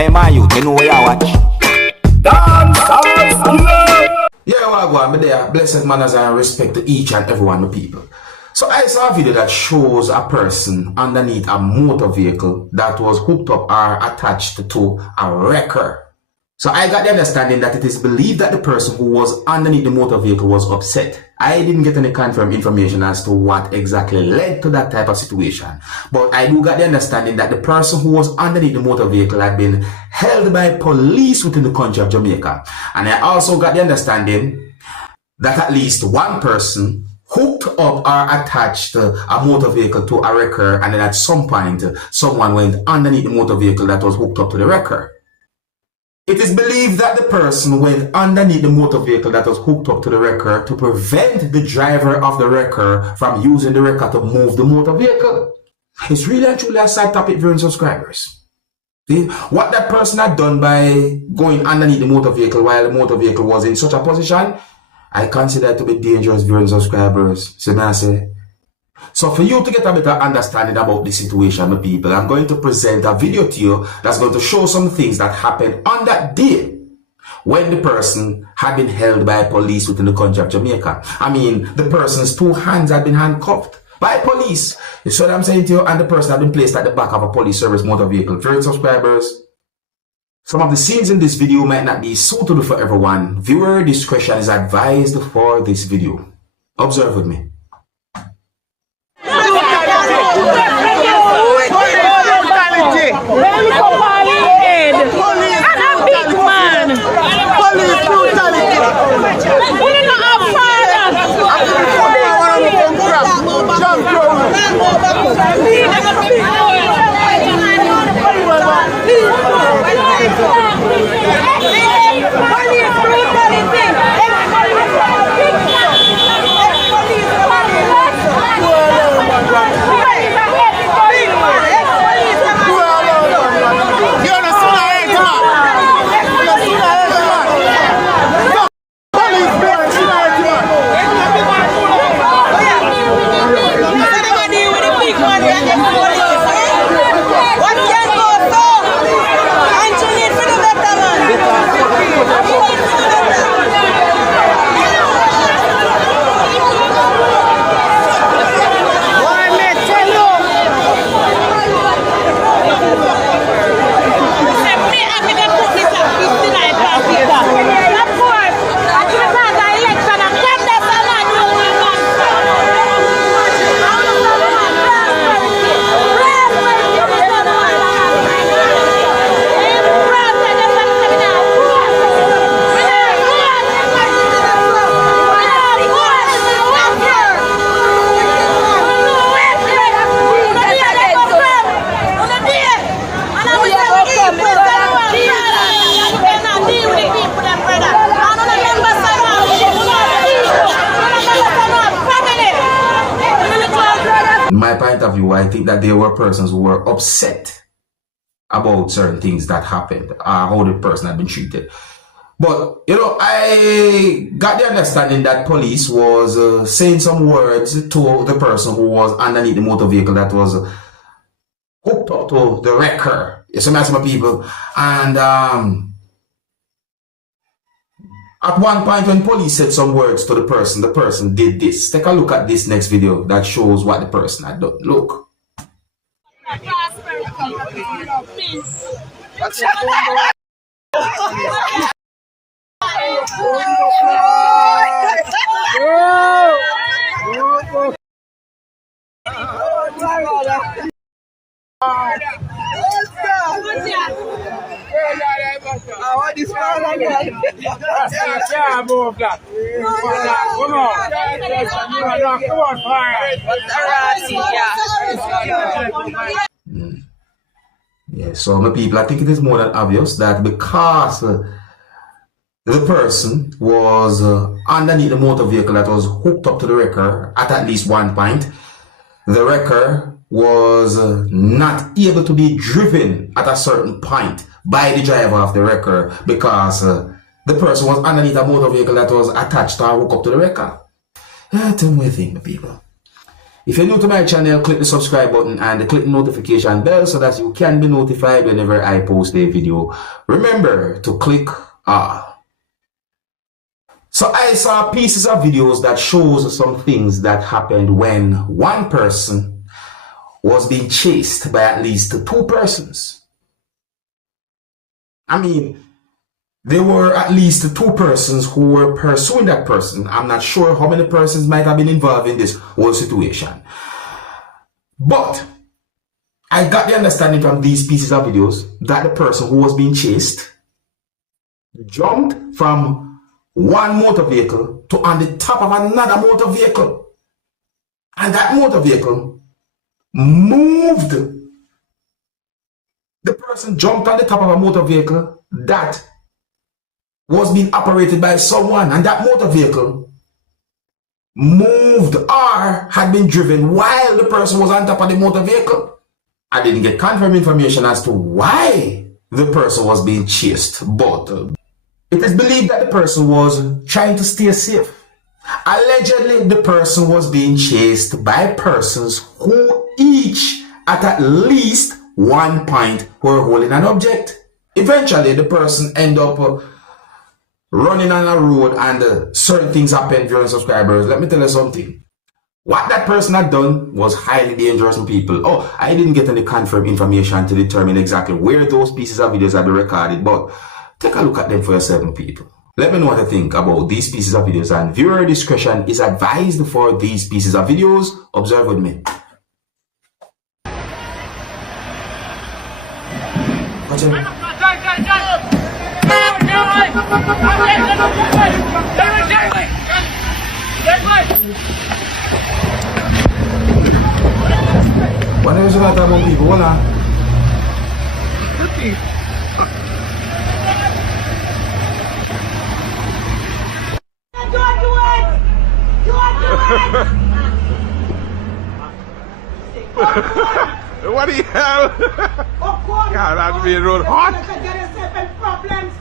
Hey man, you know where I watch? Dancehall skilla. Yeah, well, go on, me there. Blessed manners and respect to each and every one of the people. So I saw a video that shows a person underneath a motor vehicle that was hooked up or attached to a wrecker. So I got the understanding that it is believed that the person who was underneath the motor vehicle was upset. I didn't get any confirmed information as to what exactly led to that type of situation. But I do got the understanding that the person who was underneath the motor vehicle had been held by police within the country of Jamaica. And I also got the understanding that at least one person hooked up or attached a motor vehicle to a wrecker, and then at some point someone went underneath the motor vehicle that was hooked up to the wrecker. It is believed that the person went underneath the motor vehicle that was hooked up to the wrecker to prevent the driver of the wrecker from using the wrecker to move the motor vehicle. It's really and truly a side topic, viewers and subscribers. See, what that person had done by going underneath the motor vehicle while the motor vehicle was in such a position, I consider it to be dangerous, viewers and subscribers. So for you to get a better understanding about the situation, my people, I'm going to present a video to you that's going to show some things that happened on that day when the person had been held by police within the country of Jamaica. I mean, the person's two hands had been handcuffed by police. You see what I'm saying to you? And the person had been placed at the back of a police service motor vehicle. Viewers and subscribers, some of the scenes in this video might not be suitable for everyone. Viewer discretion is advised for this video. Observe with me. In my point of view, I think that there were persons who were upset about certain things that happened, how the person had been treated. But, you know, I got the understanding that police was saying some words to the person who was underneath the motor vehicle that was hooked up to the wrecker. You see, my people. And at one point when police said some words to the person did this. Take a look at this next video that shows what the person had done. Look. Yeah, so my people, I think it is more than obvious that because the person was underneath the motor vehicle that was hooked up to the wrecker at least one point, the wrecker was not able to be driven at a certain point by the driver of the wrecker because the person was underneath a motor vehicle that was attached or hooked up to the wrecker. Tell me what you think, my people. If you're new to my channel, click the subscribe button and click the notification bell so that you can be notified whenever I post a video. Remember to click all. So I saw pieces of videos that shows some things that happened when one person was being chased by at least two persons. I mean, there were at least two persons who were pursuing that person. I'm not sure how many persons might have been involved in this whole situation. But I got the understanding from these pieces of videos that the person who was being chased jumped from one motor vehicle to on the top of another motor vehicle. And that motor vehicle moved. The person jumped on the top of a motor vehicle that was being operated by someone, and that motor vehicle moved or had been driven while the person was on top of the motor vehicle. I didn't get confirmed information as to why the person was being chased, but it is believed that the person was trying to stay safe. Allegedly, the person was being chased by persons who each at least one point were holding an object. Eventually, the person ended up running on a road and certain things happened, viewers and subscribers. Let me tell you something. What that person had done was highly dangerous to people. Oh, I didn't get any confirmed information to determine exactly where those pieces of videos had been recorded, but take a look at them for yourself, people. Let me know what you think about these pieces of videos, and viewer discretion is advised for these pieces of videos. Observe with me. Watch it. Why don't you not talk about people? Hold on. What the hell? God, that's being road hot. They could get himself in problems.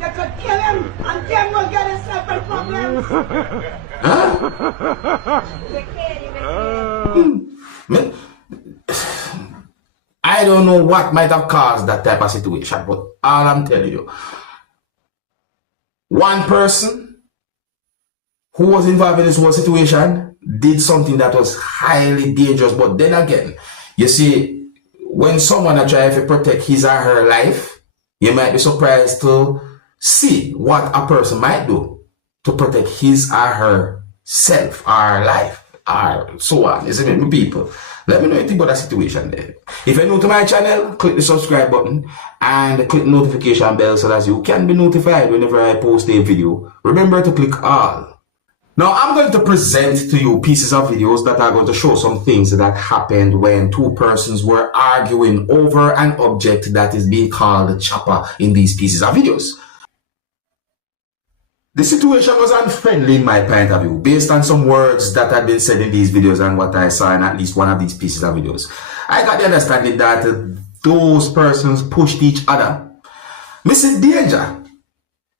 They could kill him and them will get himself in problems. I don't know what might have caused that type of situation, but all I'm telling you, one person who was involved in this whole situation did something that was highly dangerous. But then again, you see, when someone tries to protect his or her life, you might be surprised to see what a person might do to protect his or her self or life or so on. Isn't it, people? Let me know anything about that situation there. If you're new to my channel, click the subscribe button and click the notification bell so that you can be notified whenever I post a video. Remember to click all. Now, I'm going to present to you pieces of videos that are going to show some things that happened when two persons were arguing over an object that is being called a chopper in these pieces of videos. The situation was unfriendly in my point of view, based on some words that had been said in these videos and what I saw in at least one of these pieces of videos. I got the understanding that those persons pushed each other. Missing danger.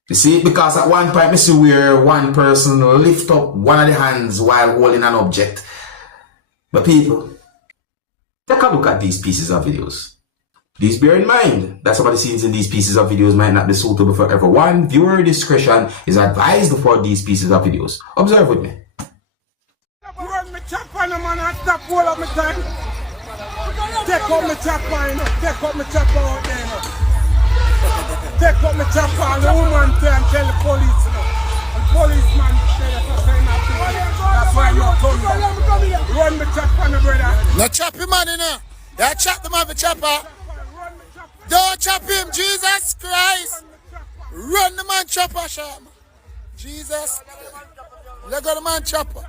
You see, because at one point, I see where one person lift up one of the hands while holding an object. But people, take a look at these pieces of videos. Please bear in mind that some of the scenes in these pieces of videos might not be suitable for everyone. Viewer discretion is advised for these pieces of videos. Observe with me. Take up my chopper and the woman and tell the police. And policeman tell the that's why I'm not coming. Run the chopper, my brother. No chop him, man, you know. Yeah, chop the man, the chopper. Don't chop him, Jesus Christ. Run the man chopper, Sham. Jesus. Let go the man chopper.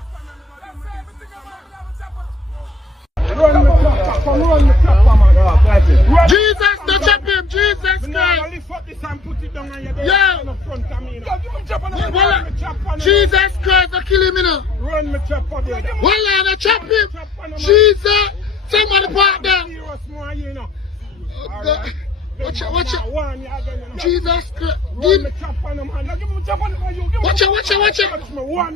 Run the chopper, run the chopper, man. Jesus, don't chop him, Jesus Christ. Lift up this and put it down on your Yeah. in front of me. Jesus Christ, I kill him, you know. Run the chopper, brother. Well, I chop him. Jesus. Somebody park there. God. Watch it. Jesus Christ. Watch it. Bomb.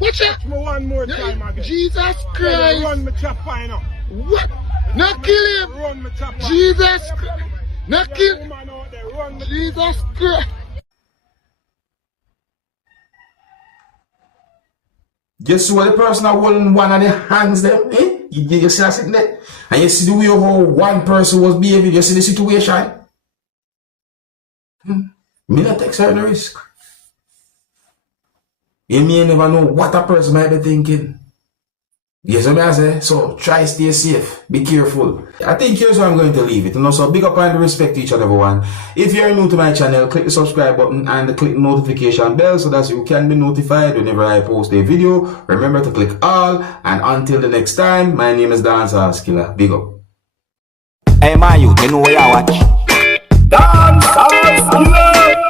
Watch out. Touch me one more time again. Jesus Christ. Run me chopper, you know. What? Not kill him. Run me chopper. Jesus Christ. Not kill. Woman out there, run me. Jesus Christ. Just what the person are holding one of the hands them, eh? You see that sitting there? And you see the way how one person was behaving, you see the situation? Me not take certain risk. You may never know what a person might be thinking. Yes, what I say? So try stay safe. Be careful. I think here's where I'm going to leave it. So big up and respect to each and everyone. If you're new to my channel, click the subscribe button and click the notification bell so that you can be notified whenever I post a video. Remember to click all. And until the next time, my name is Dancehall Skilla. Big up. Hey, my youth, you know where you watch. Dancehall skilla.